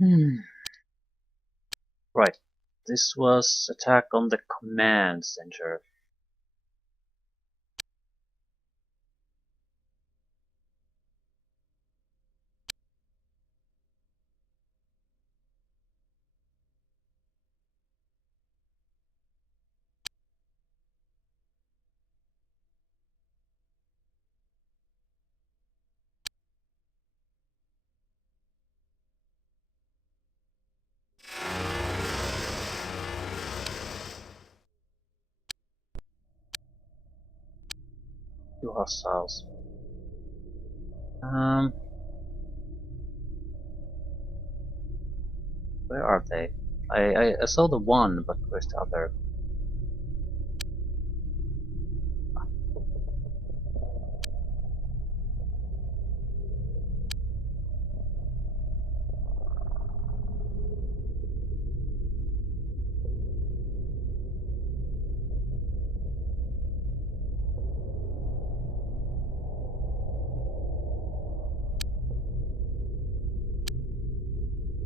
Hmm. Right. This was attack on the command center. Two hostiles. Um, where are they? I saw the one, but where's the other?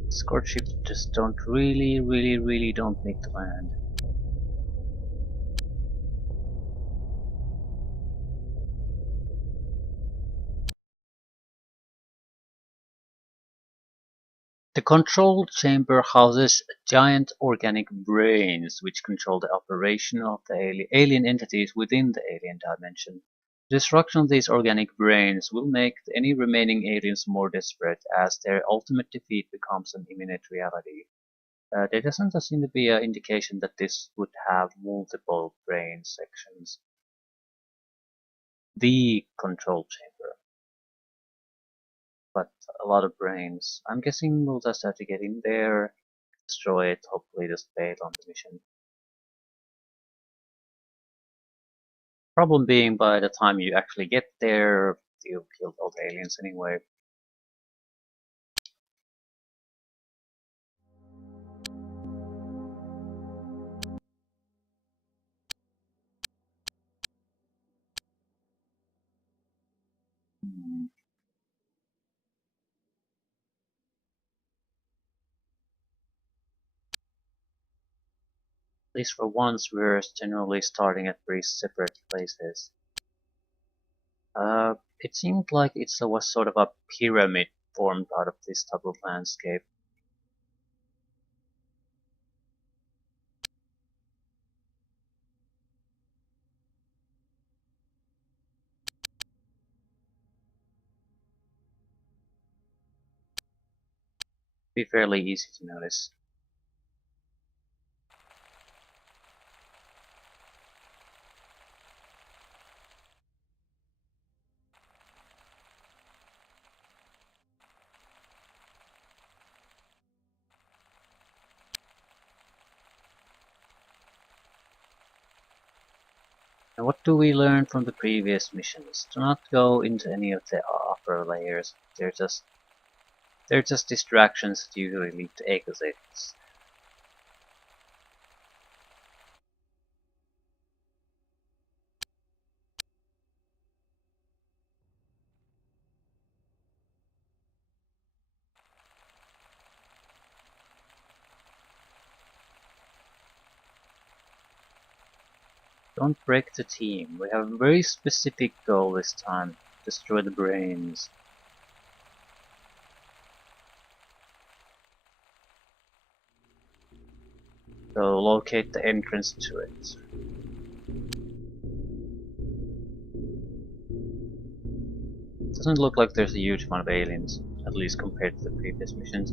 Escort ships just don't really don't need to land. The control chamber houses giant organic brains which control the operation of the alien entities within the alien dimension. The destruction of these organic brains will make any remaining aliens more desperate, as their ultimate defeat becomes an imminent reality. There doesn't seem to be an indication that this would have multiple brain sections. The control chamber, but a lot of brains. I'm guessing we'll just have to get in there, destroy it, hopefully just fail on the mission. Problem being, by the time you actually get there, you've killed all the aliens anyway. Hmm. At least for once, we're generally starting at three separate places. It seemed like it was sort of a pyramid formed out of this type of landscape. Be fairly easy to notice. And what do we learn from the previous missions? Do not go into any of the upper layers. They're just distractions that usually lead to exits. Don't break the team. We have a very specific goal this time. Destroy the brains. So locate the entrance to it. Doesn't look like there's a huge amount of aliens, at least compared to the previous missions.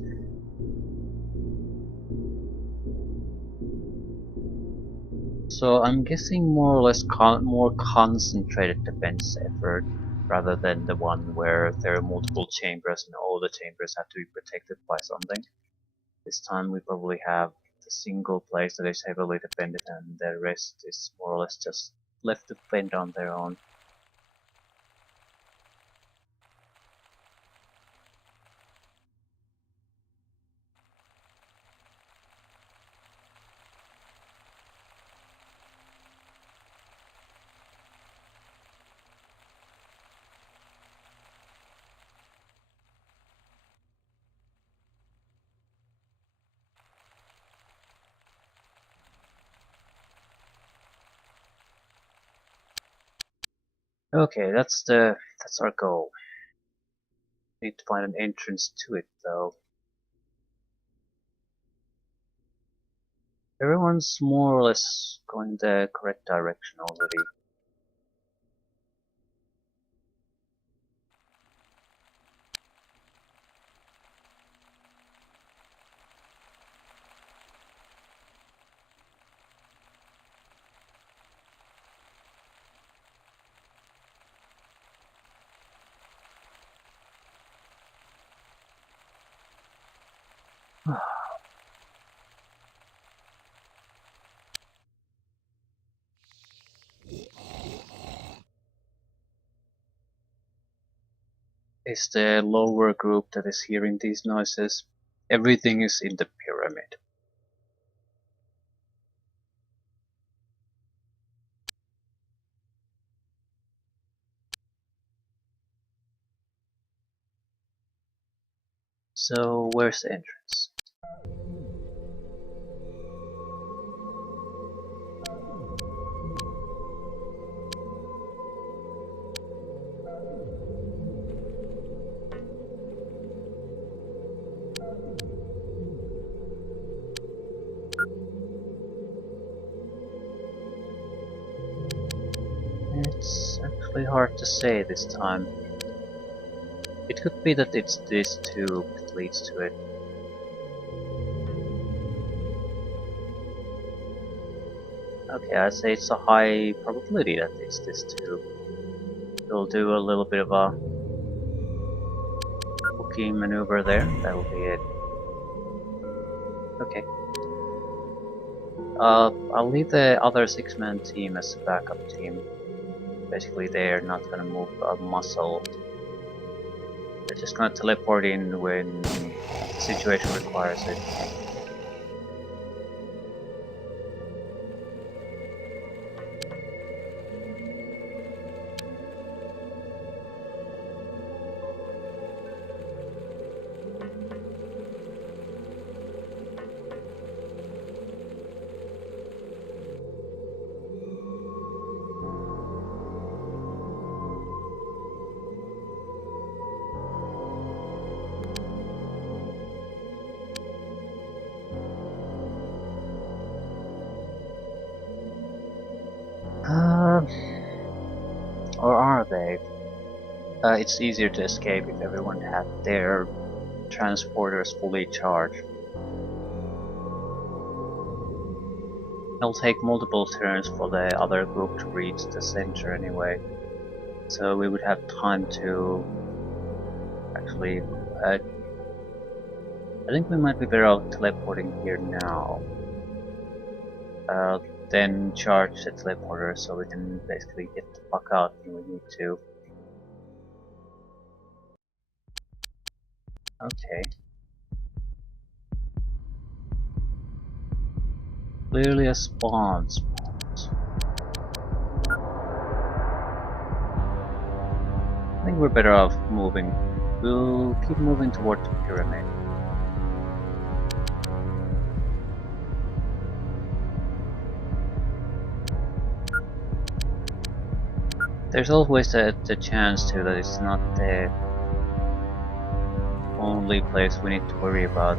So I'm guessing more or less more concentrated defense effort rather than the one where there are multiple chambers and all the chambers have to be protected by something. This time we probably have the single place that is heavily defended and the rest is more or less just left to fend on their own. Okay, that's our goal. Need to find an entrance to it though. Everyone's more or less going the correct direction already. Is the lower group that is hearing these noises? Everything is in the pyramid. So where's the entrance? It's actually hard to say this time. It could be that it's this tube that leads to it. Okay, I'd say it's a high probability that it's this tube. We'll do a little bit of a hooking maneuver there, that'll be it. Okay. I'll leave the other 6-man team as a backup team. Basically, they're not gonna move a muscle. They're just gonna teleport in when the situation requires it. Or are they? It's easier to escape if everyone had their transporters fully charged. It'll take multiple turns for the other group to reach the center anyway, so we would have time to actually... I think we might be better off teleporting here now. Then charge the teleporter so we can basically get the fuck out when we need to. Okay. Clearly a spawn spot. I think we're better off moving. We'll keep moving toward the pyramid. There's always the chance too that it's not the only place we need to worry about.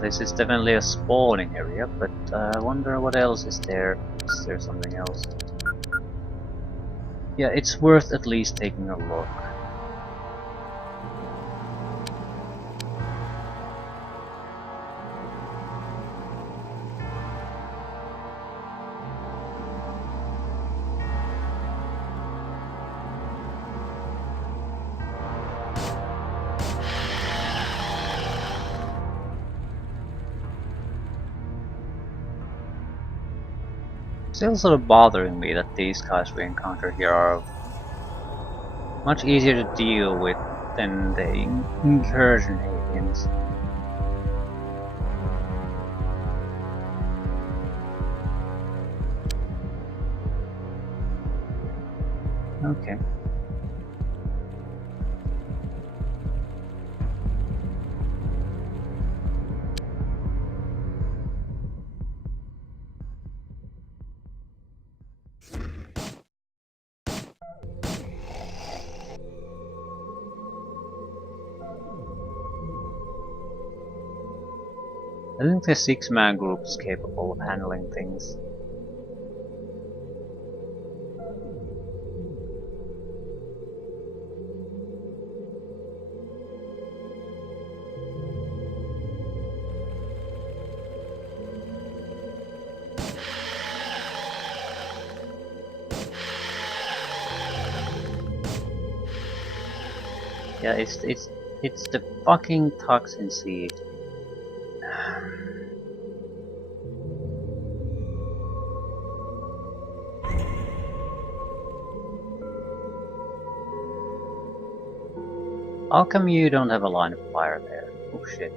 This is definitely a spawning area, but I wonder what else is there. Is there something else? Yeah, it's worth at least taking a look. Still sort of bothering me that these guys we encounter here are much easier to deal with than the incursion aliens. Okay. I think the 6-man group is capable of handling things. Yeah, it's the fucking toxin seed. How come you don't have a line of fire there? Oh shit.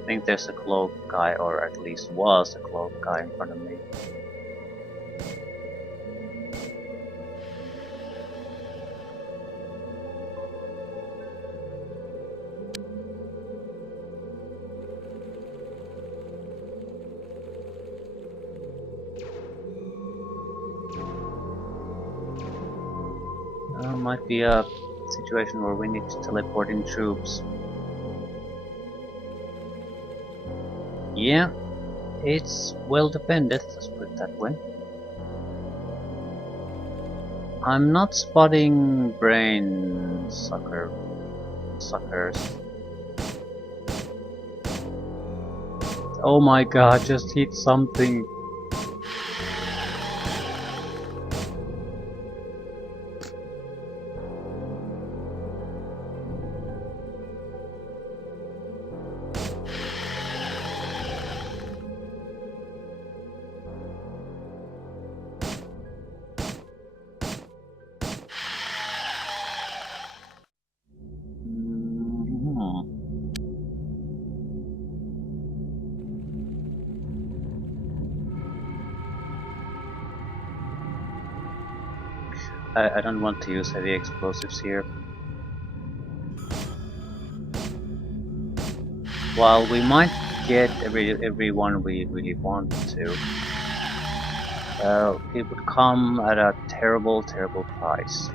I think there's a cloak guy, or at least was a cloak guy in front of me. Might be a situation where we need to teleport in troops. Yeah, it's well defended, let's put it that way. I'm not spotting brain suckers. Oh my god, just hit something. I don't want to use heavy explosives here. While we might get everyone we really want to, it would come at a terrible price.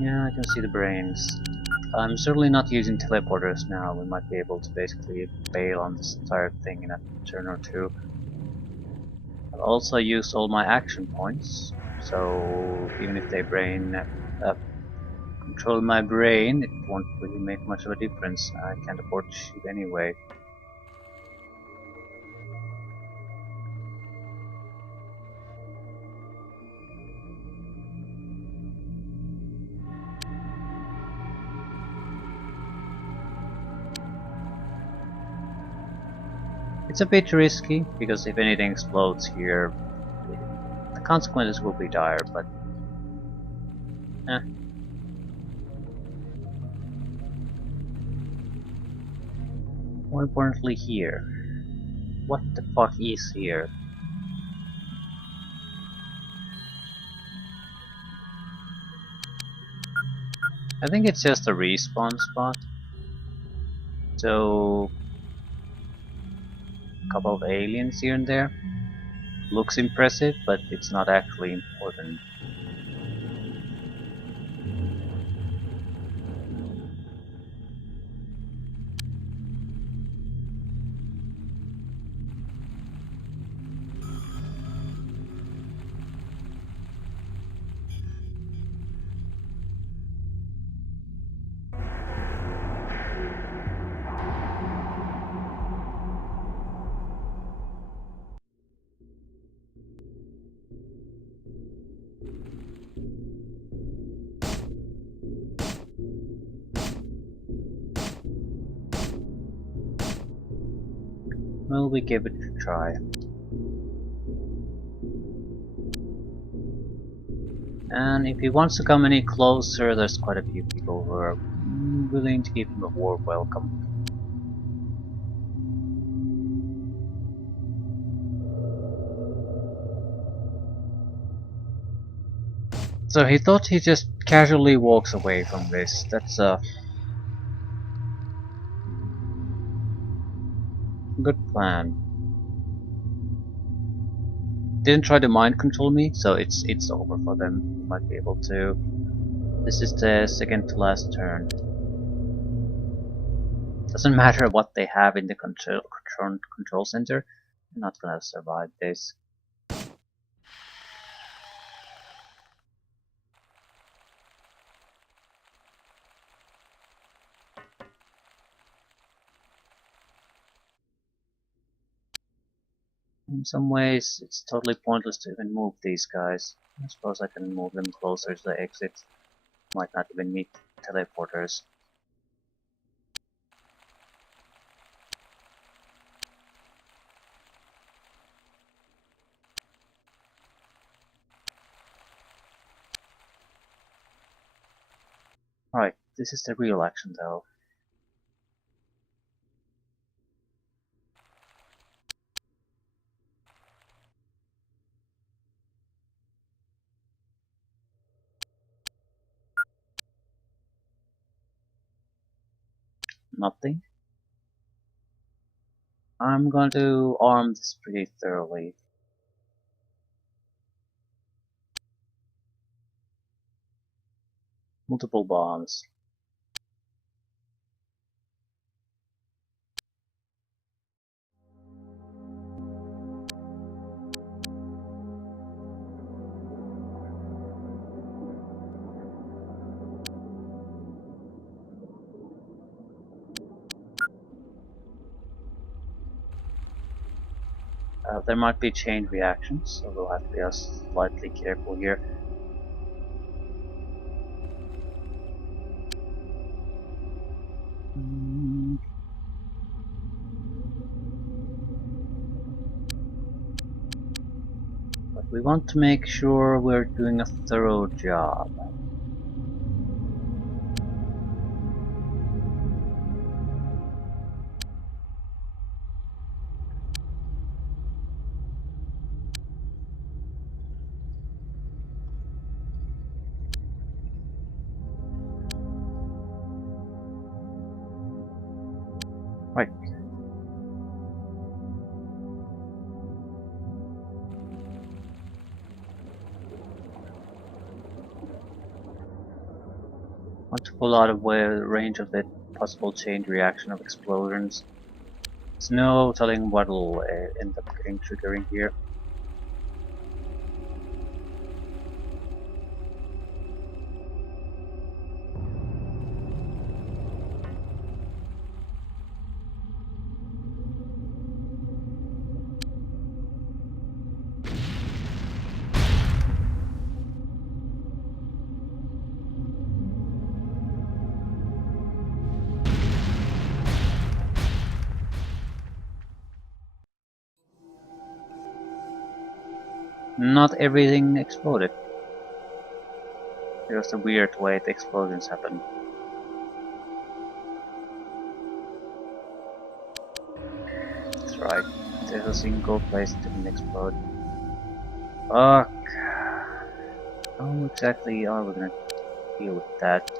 Yeah, I can see the brains. I'm certainly not using teleporters now. We might be able to basically bail on this entire thing in a turn or two. I've also used all my action points, so even if they control my brain, it won't really make much of a difference. I can't afford to shoot anyway. It's a bit risky, because if anything explodes here, the consequences will be dire, but more importantly here. What the fuck is here? I think it's just a respawn spot. So, a couple of aliens here and there. Looks impressive, but it's not actually important. Well, we give it a try. And if he wants to come any closer, there's quite a few people who are willing to give him a warm welcome. So he thought he just casually walks away from this. That's a good plan. Didn't try to mind control me, so it's over for them. You might be able to. This is the second to last turn. Doesn't matter what they have in the control center. They're not gonna survive this. In some ways, it's totally pointless to even move these guys. I suppose I can move them closer to the exit. Might not even meet teleporters. Right, this is the real action though. Nothing. I'm going to arm this pretty thoroughly. Multiple bombs. There might be chain reactions, so we'll have to be slightly careful here. But we want to make sure we're doing a thorough job. Right. Want to pull out of range of the possible chain reaction of explosions. There's no telling what'll end up getting triggering here. Not everything exploded. It was a weird way the explosions happen. That's right. There's a single place that didn't explode. Fuck. How exactly are we gonna deal with that?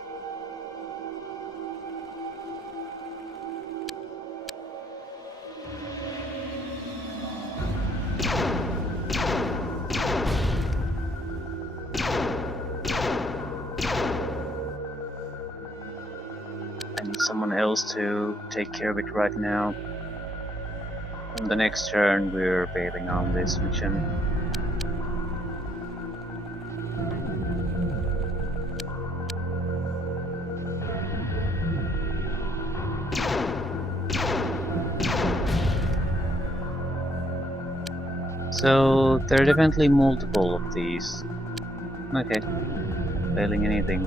I need someone else to take care of it right now. On the next turn we're bailing on this mission. So there are definitely multiple of these. Okay, failing anything.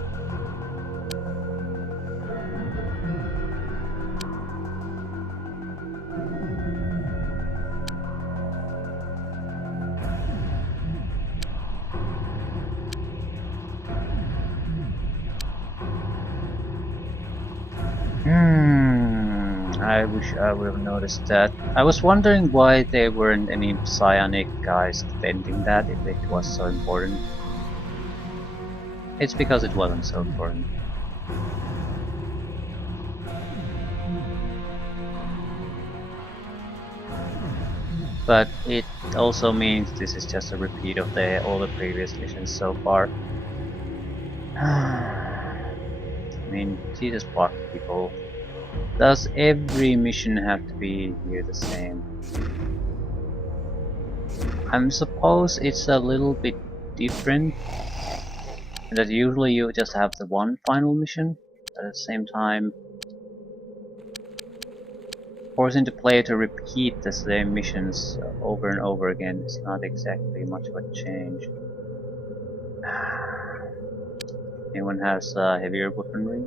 I wish I would have noticed that. I was wondering why there weren't any psionic guys defending that if it was so important. It's because it wasn't so important. But it also means this is just a repeat of all the previous missions so far. I mean, Jesus fuck people. Does every mission have to be here the same? I suppose it's a little bit different, that usually you just have the one final mission, but at the same time forcing the player to repeat the same missions over and over again is not exactly much of a change. Anyone has a heavier weaponry?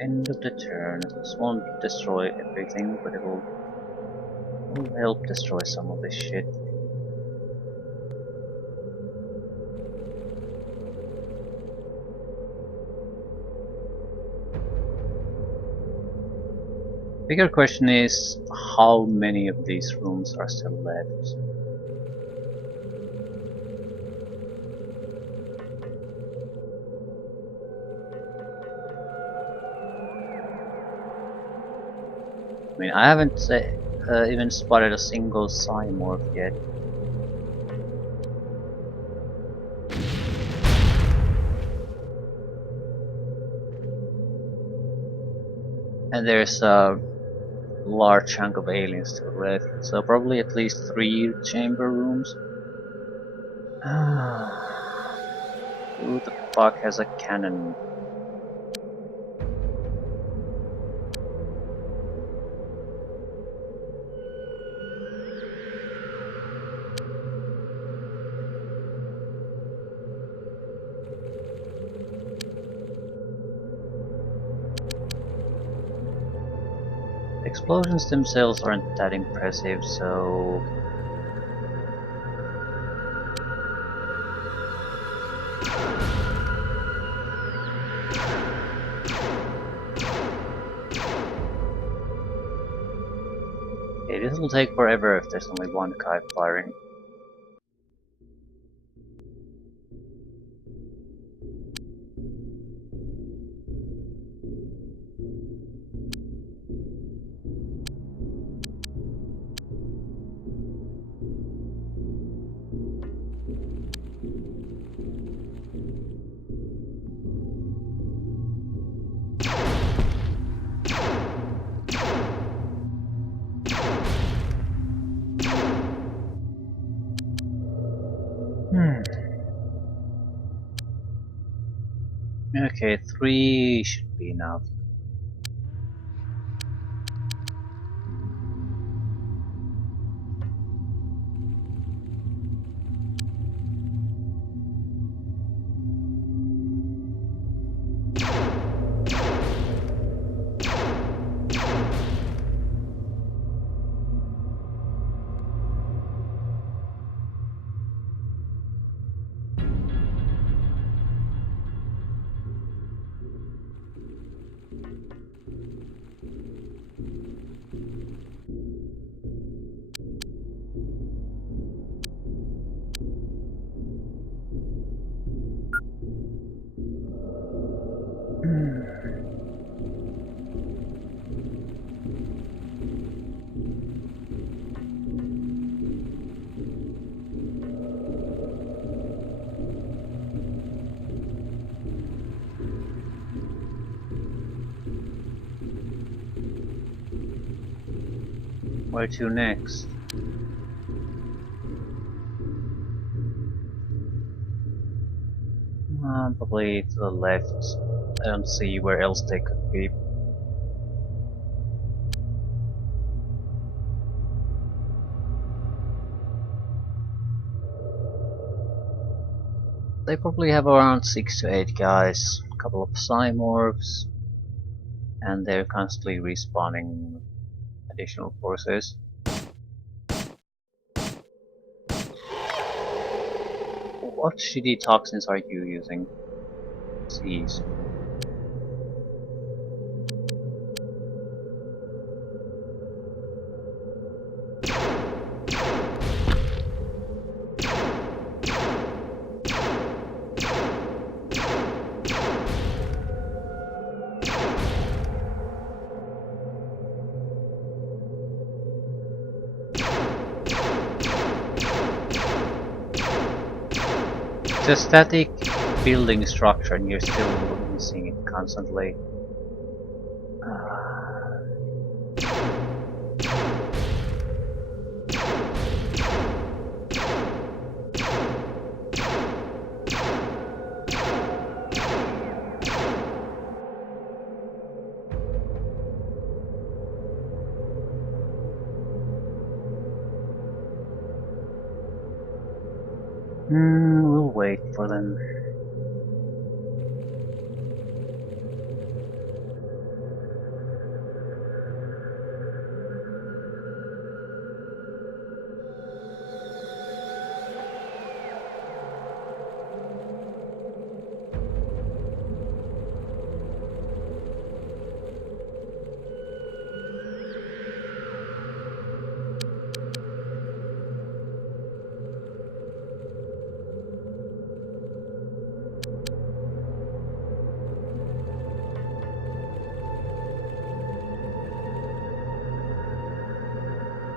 End of the turn. This won't destroy everything, but it'll help destroy some of this shit. Bigger question is how many of these rooms are still left. I mean, I haven't even spotted a single Cymorph yet. And there's a large chunk of aliens still left, so probably at least 3 chamber rooms. Who the fuck has a cannon? The explosions themselves aren't that impressive, so this will take forever if there's only one guy firing. Okay, 3 should be enough. Where to next? Probably to the left. I don't see where else they could be. They probably have around 6 to 8 guys, a couple of Cymorphs, and they're constantly respawning additional forces. What shitty toxins are you using? Jeez. It's a static building structure and you're still missing it constantly. We'll wait for them.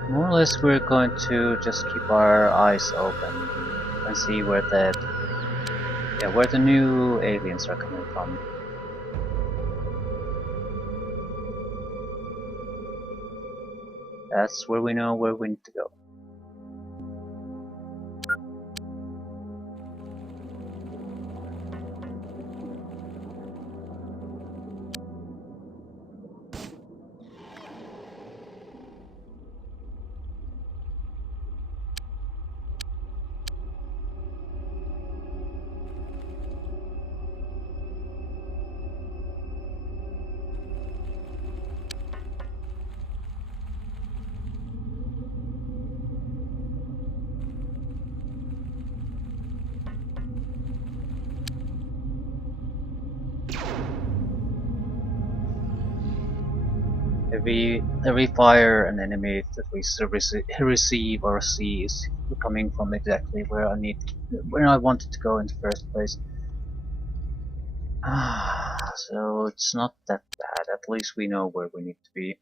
More or less we're going to just keep our eyes open and see where the new aliens are coming from. That's where we know where we need to go. Every fire and enemy that we receive or see is coming from exactly where I wanted to go in the first place. So it's not that bad. At least we know where we need to be.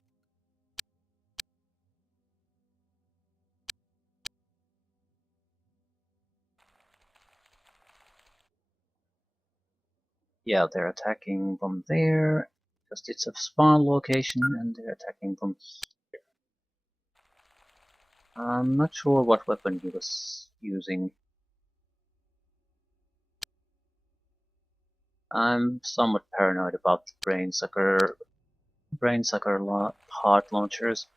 Yeah, they're attacking from there. Just it's a spawn location and they're attacking from here. I'm not sure what weapon he was using. I'm somewhat paranoid about the brain sucker heart launchers.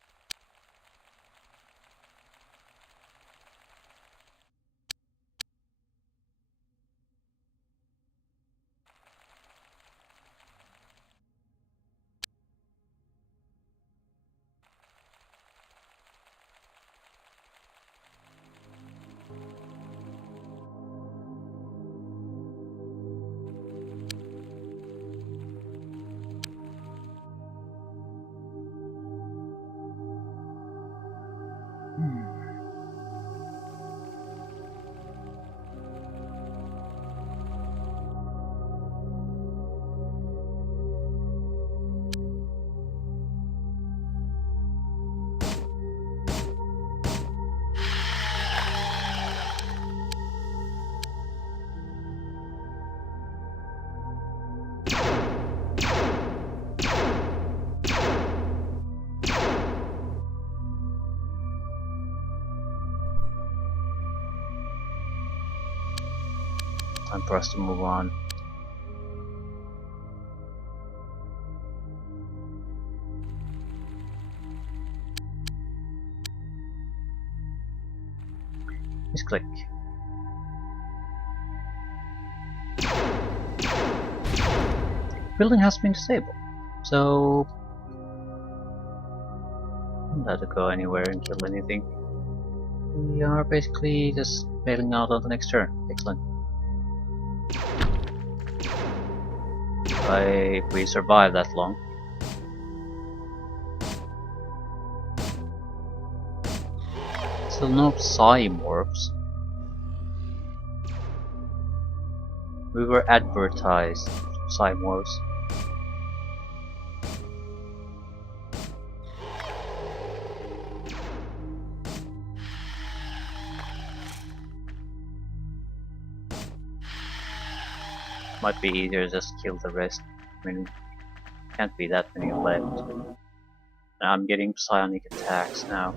Time for us to move on. Just click. Building has been disabled, so I'm not allowed to go anywhere and kill anything. We are basically just bailing out on the next turn. Excellent. If we survive that long. Still no Psymorphs. We were advertised Psymorphs. Might be easier to just kill the rest. I mean, can't be that many left. I'm getting psionic attacks now.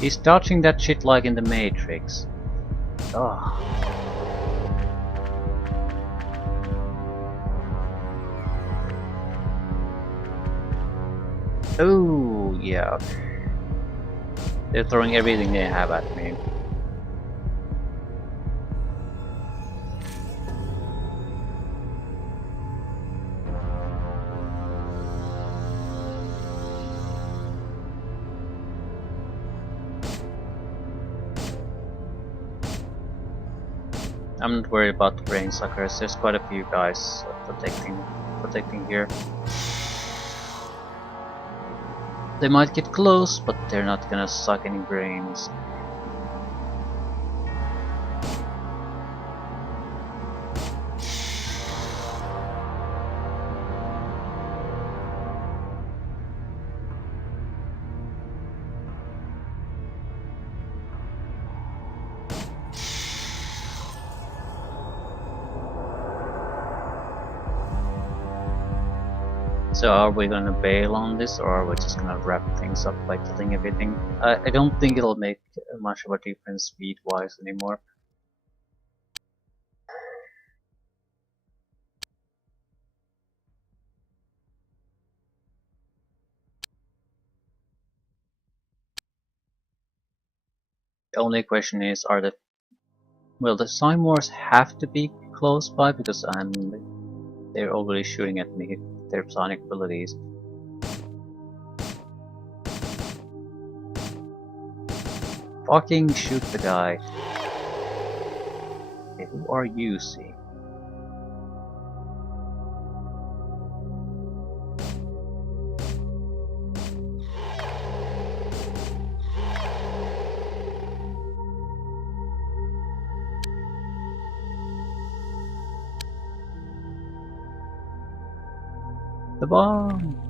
He's dodging that shit like in the Matrix. Ugh. Oh, yeah. They're throwing everything they have at me. I'm not worried about the brain suckers. There's quite a few guys protecting here. They might get close, but they're not gonna suck any brains. So are we gonna bail on this, or are we just gonna wrap things up by killing everything? I don't think it'll make much of a difference speed-wise anymore. The only question is, will the Simors have to be close by, because they're already shooting at me with their psionic abilities. Fucking shoot the guy. Okay, who are you, see? The bomb!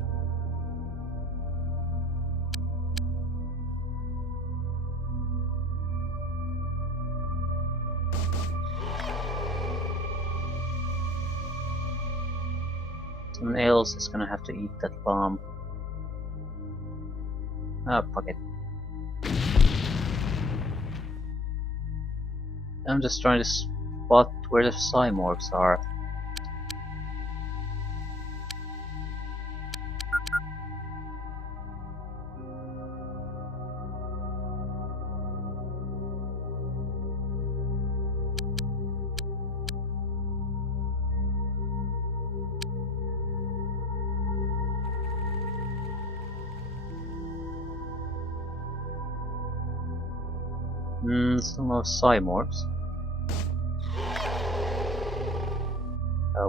Someone else is gonna have to eat that bomb. Ah, fuck it. I'm just trying to spot where the Cymorphs are. Some of Cymorphs.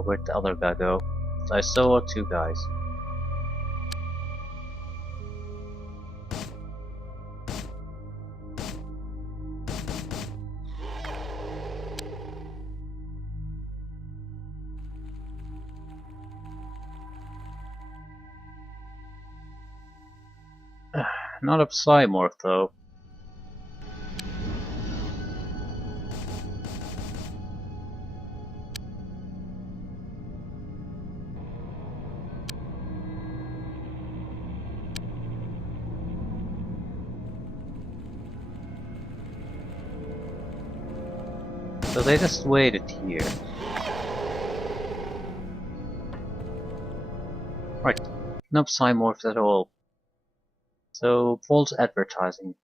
Where'd the other guy go? So I saw two guys. Not a Cymorph though. So they just waited here. Right, no Cymorphs at all. So, false advertising.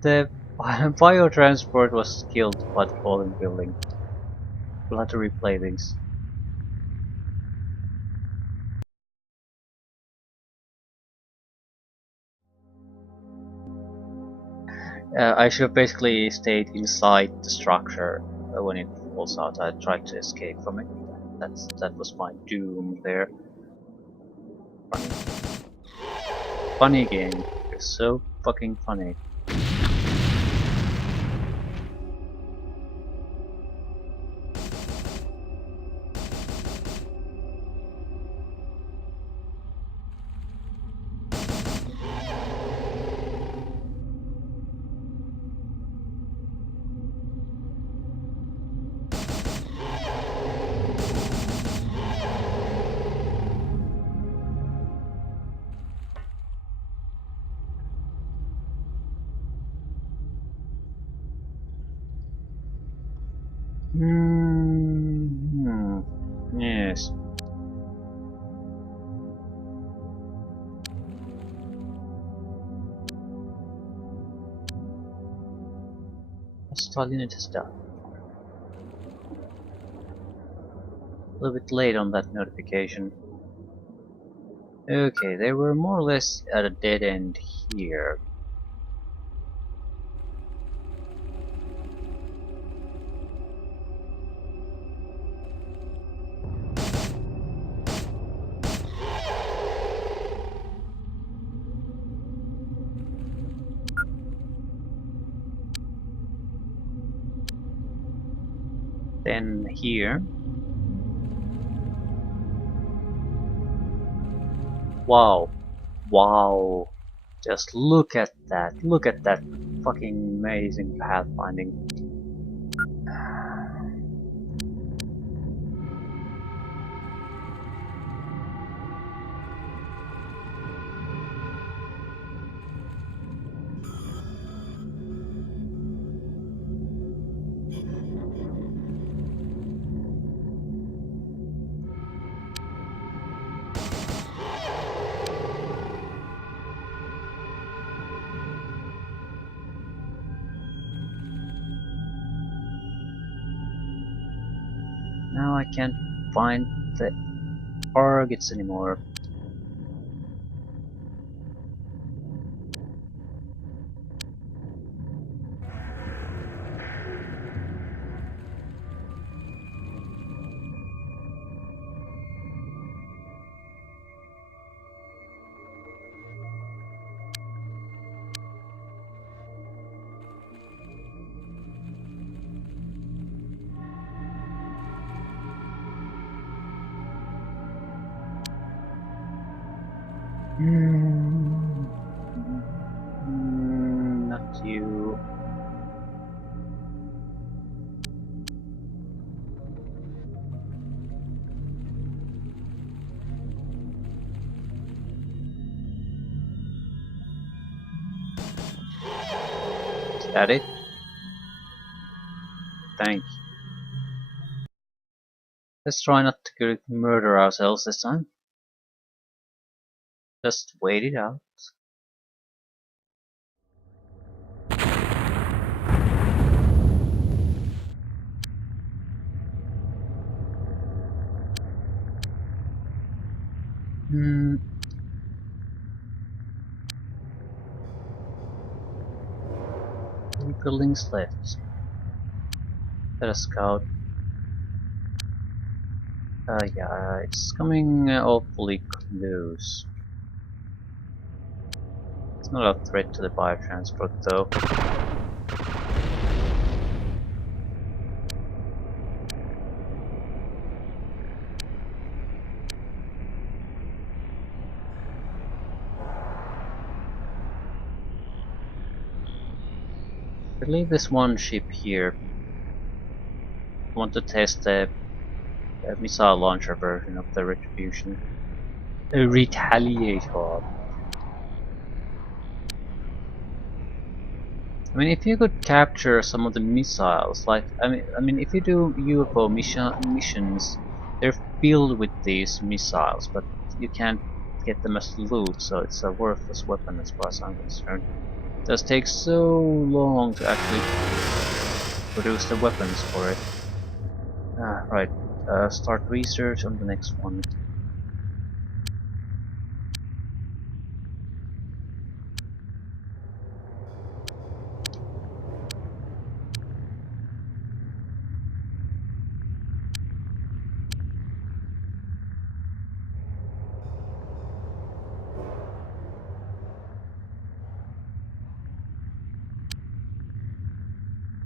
The biotransport was killed by the falling building. We'll have to replay these. I should have basically stayed inside the structure when it falls out. I tried to escape from it. That was my doom there. Funny, funny game. It's so fucking funny. Yes. Hostile unit is done. A little bit late on that notification. Okay, they were more or less at a dead end here. Then here. Wow. Wow. Just look at that. Look at that fucking amazing pathfinding. Now I can't find the targets anymore. Not you. Is that it? Thank you. Let's try not to murder ourselves this time. Just wait it out. Hmm. Three buildings left. Let us scout. Yeah, it's coming awfully close. It's not a threat to the biotransport though. I leave this one ship here. I want to test the missile launcher version of the Retribution. A Retaliator. I mean, if you could capture some of the missiles, like I mean, if you do UFO missions, they're filled with these missiles, but you can't get them as loot, so it's a worthless weapon as far as I'm concerned. It does take so long to actually produce the weapons for it. Right. Start research on the next one.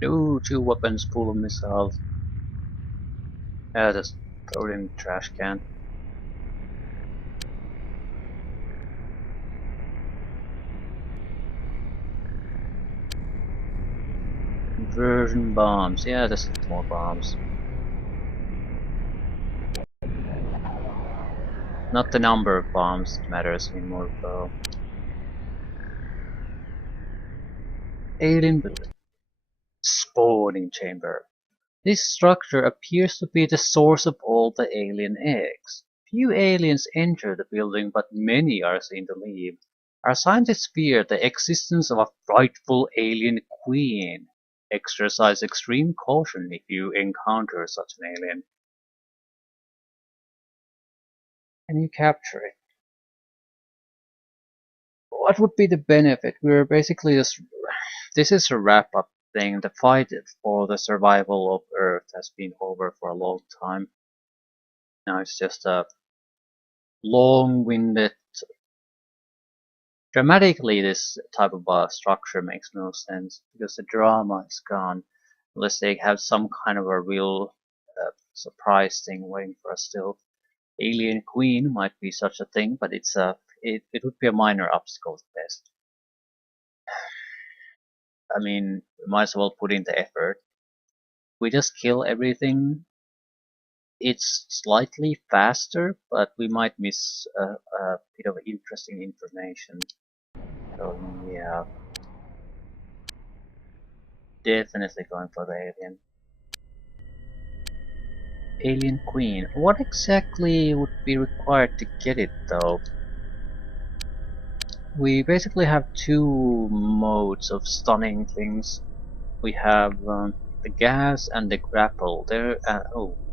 Ooh, two weapons full of missiles. Yeah, just throw it in the trash can. Inversion bombs. Yeah, just more bombs. Not the number of bombs matters anymore though. Alien building. Spawning chamber. This structure appears to be the source of all the alien eggs. Few aliens enter the building, but many are seen to leave. Our scientists fear the existence of a frightful alien queen. Exercise extreme caution if you encounter such an alien. Can you capture it? What would be the benefit? We're basically just. This is a wrap up thing. The fight for the survival of Earth has been over for a long time. Now it's just a long-winded. Dramatically, this type of structure makes no sense because the drama is gone unless they have some kind of a real surprise thing waiting for us still. Alien Queen might be such a thing, but it would be a minor obstacle at best. I mean, we might as well put in the effort. We just kill everything. It's slightly faster, but we might miss a bit of interesting information. So yeah, definitely going for the alien. Alien Queen. What exactly would be required to get it though? We basically have two modes of stunning things. We have the gas and the grapple.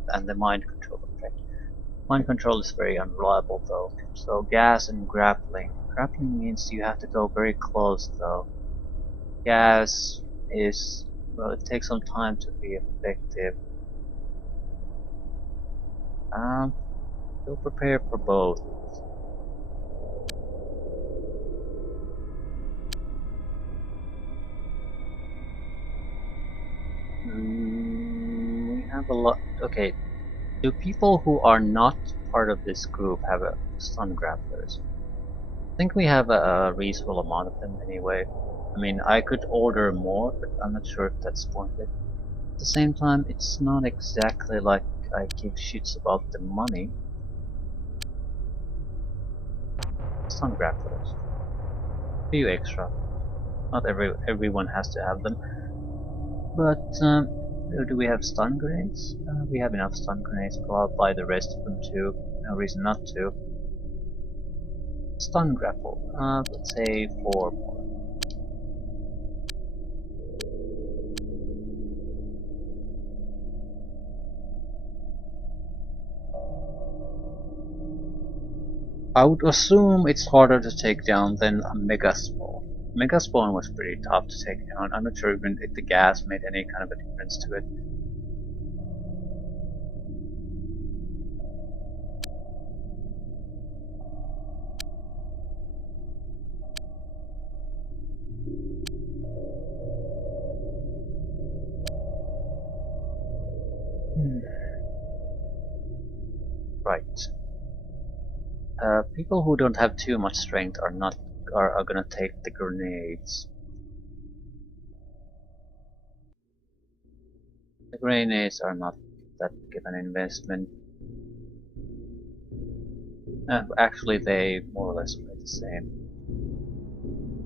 And the mind control effect. Mind control is very unreliable though. So gas and grappling. Grappling means you have to go very close though. Gas is, well, it takes some time to be effective. Um, we'll prepare for both. We have a lot. Okay, do people who are not part of this group have a stun grapplers? I think we have a reasonable amount of them anyway. I mean, I could order more, but I'm not sure if that's pointed. At the same time, it's not exactly like I give shits about the money. Stun grapplers. Few extra. Not everyone has to have them. But do we have stun grenades? We have enough stun grenades. I'll buy the rest of them too. No reason not to. Stun grapple. Let's say 4 more. I would assume it's harder to take down than a Mega Spawn. Mega Spawn was pretty tough to take down. I'm not sure even if the gas made any kind of a difference to it. Right. People who don't have too much strength are gonna take the grenades. The grenades are not that big of an investment. Actually, they more or less play the same.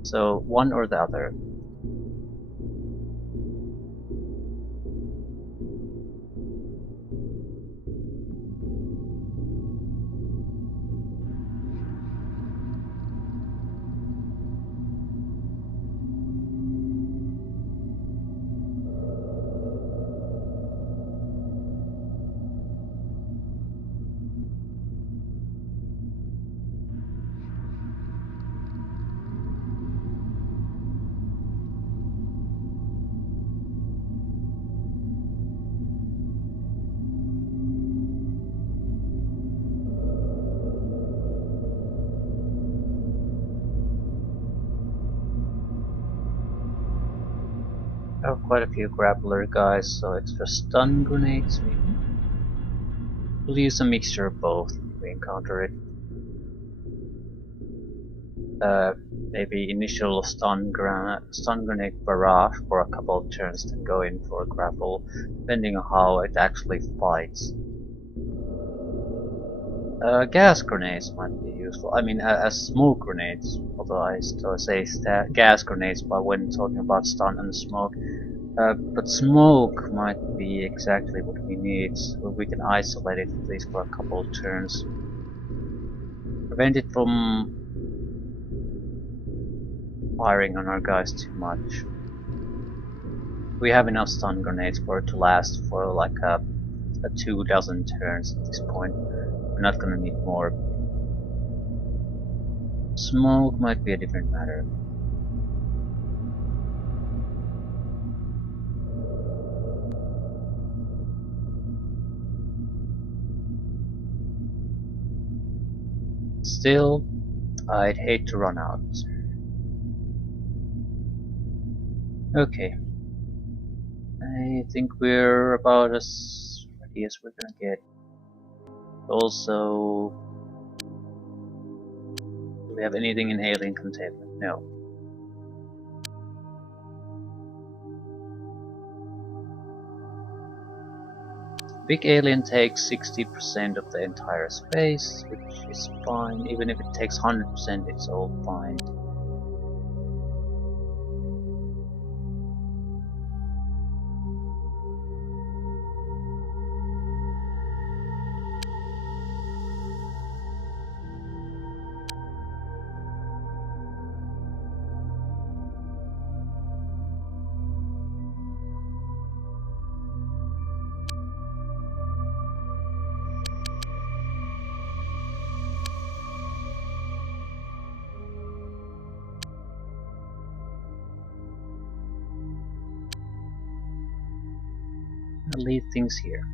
So one or the other. I have quite a few grappler guys, so extra stun grenades maybe. We'll use a mixture of both if we encounter it. Maybe initial stun grenade barrage for a couple of turns, then go in for a grapple, depending on how it actually fights. Gas grenades might be useful. I mean, as smoke grenades, although I still say gas grenades but when talking about stun and smoke. But smoke might be exactly what we need, so we can isolate it at least for a couple of turns. Prevent it from firing on our guys too much. We have enough stun grenades for it to last for like a 2 dozen turns at this point. We're not gonna need more. Smoke might be a different matter. Still, I'd hate to run out. Okay. I think we're about as ready as we're gonna get. Also, do we have anything in alien containment? No. Big alien takes 60% of the entire space, which is fine. Even if it takes 100%, it's all fine. I'll leave things here.